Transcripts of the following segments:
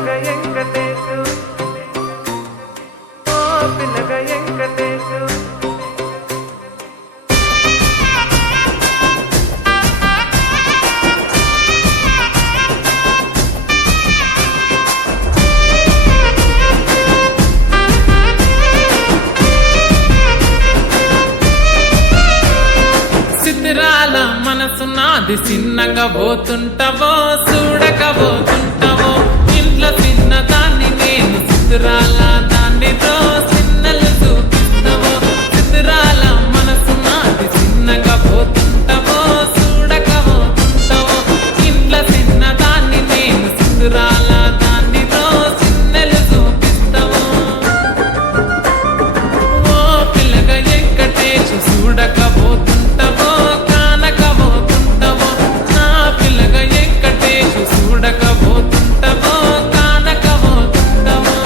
పిల్లగా వెంకటేశు ఓ పిల్లగా వెంకటేశు సిద్ధిరాల మనసు నాది చిన్నగా పోతుంటావో చూడకపోతుంటావో ఇంట్లో చిన్న దాన్ని నేను సిద్ధిరాల దాన్ని చిన్నలు చూపిస్తావో సిద్ధిరాల మనసు నాది చిన్నగా పోతుంటావో చూడకపోతుంటావో ఇంట్లో చిన్న దాన్ని నేను సిద్ధిరాల దాన్ని చిన్నలు చూపిస్తావో ఓ పిల్లగా వెంకటేశు చూడకపోతుంటావో కానకపోతుంటావో నా పిల్లగా వెంకటేశు చూడకపోతుంటావో కానకపోతుంటావో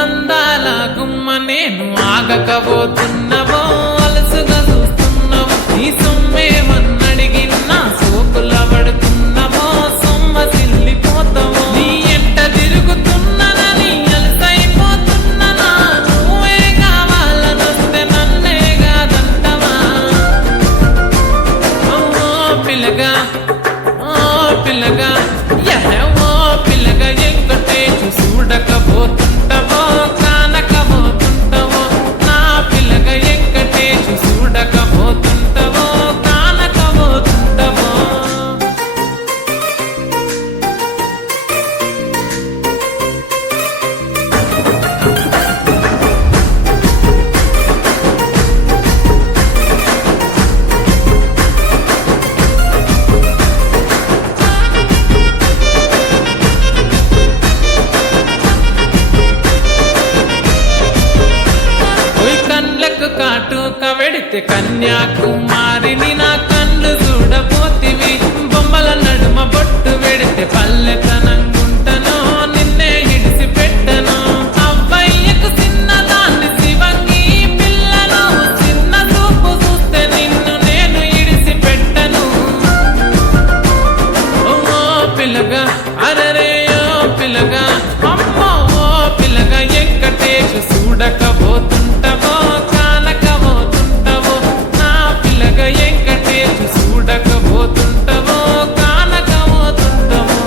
అందాల గుమ్మ నేను ఆగకపోతున్నావో అలసుగా చూస్తున్నావో నీ సొమ్మేమన్నడిగినా సోకుల పడుతున్నావో సొమ్మ సిల్లిపోతావో నీ ఎంట తిరుగుతున్నానని అలసైపోతున్నానా నువ్వే కావాలనొస్తే నన్నే కాదంటవా ఓ పిల్లగా ఓ పిల్లగా ఓ పిల్లగా వెంకటేశు చూడకపోతుంటావో కానకపోతుంటావో నా పిల్లగా వెంకటేశు చూడకపోతుంటావో కానకపోతుంటావో ఓయ్ కండ్లకు కాటుక వెడితే కన్యాకుమారిని నా కళ్ళు చూడపోతివి బొమ్మల నడుమ బొట్టు వెడితే పల్లెతనంగుంటను నిన్నే ఇడిసి పెట్టను అవ్వయ్యకు చిన్నదాన్ని శివంగి పిల్లను చిన్న చూపు చూస్తే నిన్ను నేను ఇడిసి పెట్టను ఓ పిల్లగా అరరే ఓ పిల్లగా అమ్మో ఓ పిల్లగా వెంకటేశు చూడకపోతుంటావో కానకపోతుంటావో నా పిల్లగా వెంకటేశు చూడకపోతుంటావో కానకపోతుంటావో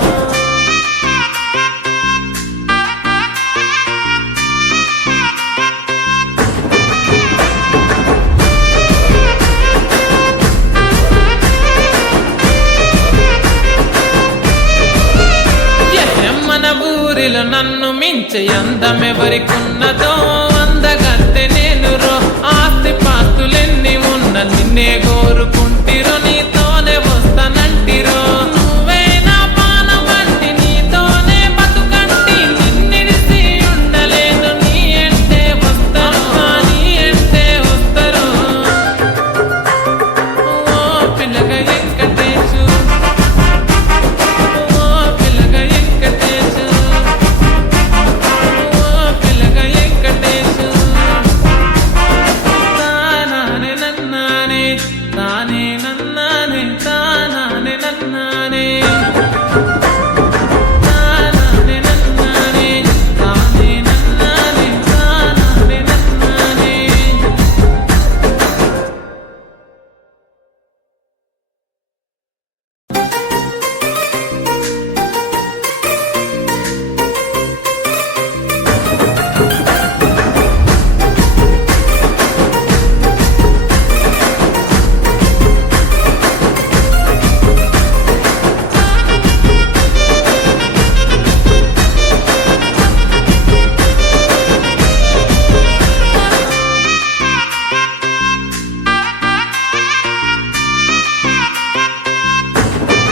మన ఊరిలో నన్ను మించే అందమెవరికున్నదో అందగత్తె నేను రో ఆస్తి పాస్తులెన్ని ఉన్న నిన్నే కోరుకు